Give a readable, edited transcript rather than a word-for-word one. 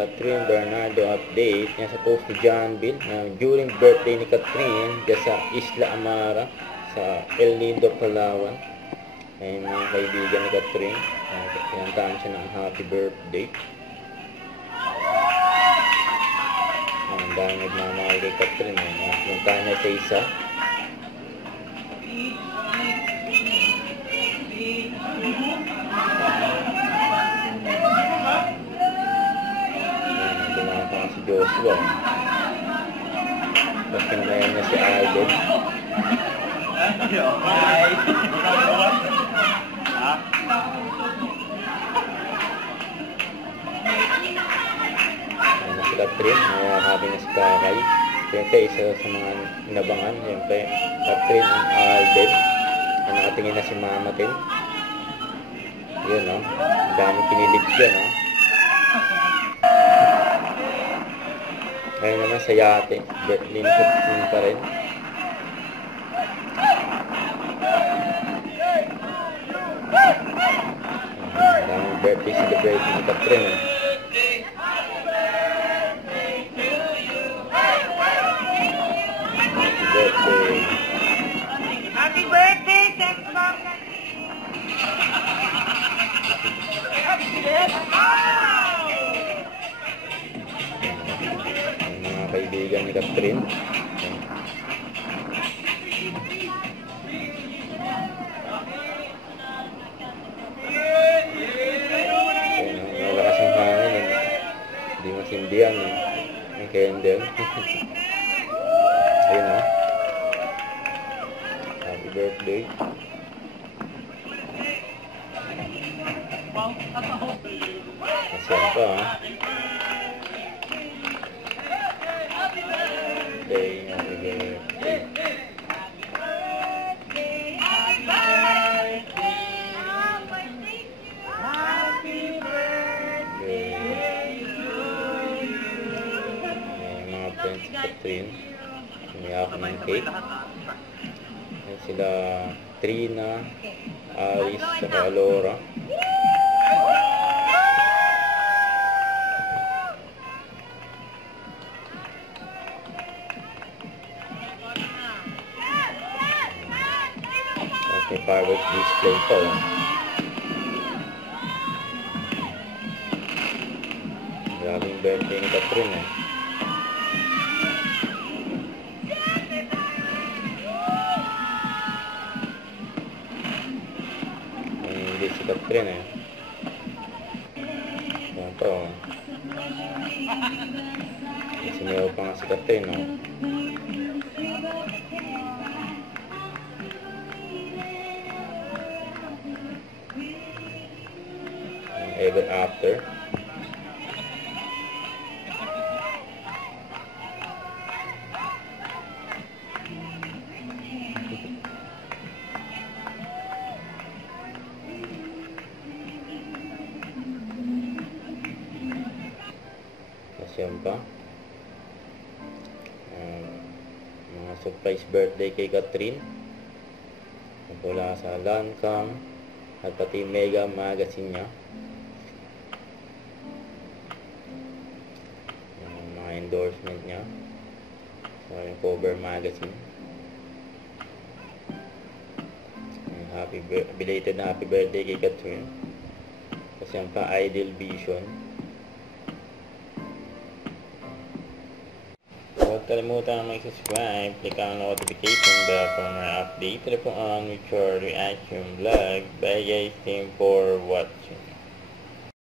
Catherine Bernardo update niya sa post ni John Bill during birthday ni Catherine diya sa Isla Amara sa El Nido, Palawan. Ay mga kaibigan ni Catherine, pinantaan siya ng happy birthday. Ang dami nagmamahal kay Catherine, pinantaan niya sa isa. Si Joshua. Tapos kinamayan niya si Alden. Ayan si Catherine. Nakakabi na si Kakay. Siyempre, isa sa mga inabangan. Siyempre, Catherine and Alden. Nakatingin na si Mama Tin. Yun, no? Ang dami kinilig dyan, no? Ngayon naman sa yate, birthday ni Catherine pa rin. Daming birthday celebration ni Catherine. Happy birthday. Happy birthday, Sex Mom! Kaibigan ni Catherine. Malakas ang hangin. Hindi masindihan. Ang candle. Ayun, no? Happy birthday. Masyan pa, ha? Happy birthday. Mga friends ni Catherine. Umiyak ng cake. Ayan sila Trina, Alice, saka Laura. May fireworks display pa. Grabing birthday ni Catherine, eh. Hindi si Catherine, eh. Yan pa, oh. Sumayaw pa nga si Catherine, oh. Ever after. Kasyan pa. Mga surprise birthday kay Catherine. Mula sa Lancang at pati Mega Magazine niya. Endorsement niya sa cover magazine. Belated na happy birthday kay Catherine. Kasi yan pa, Ideal Vision. Huwag kalimutan na mag-subscribe, click ang notification bell for more update. Tala po on with your reaction vlog. Bye guys, thank you for watching.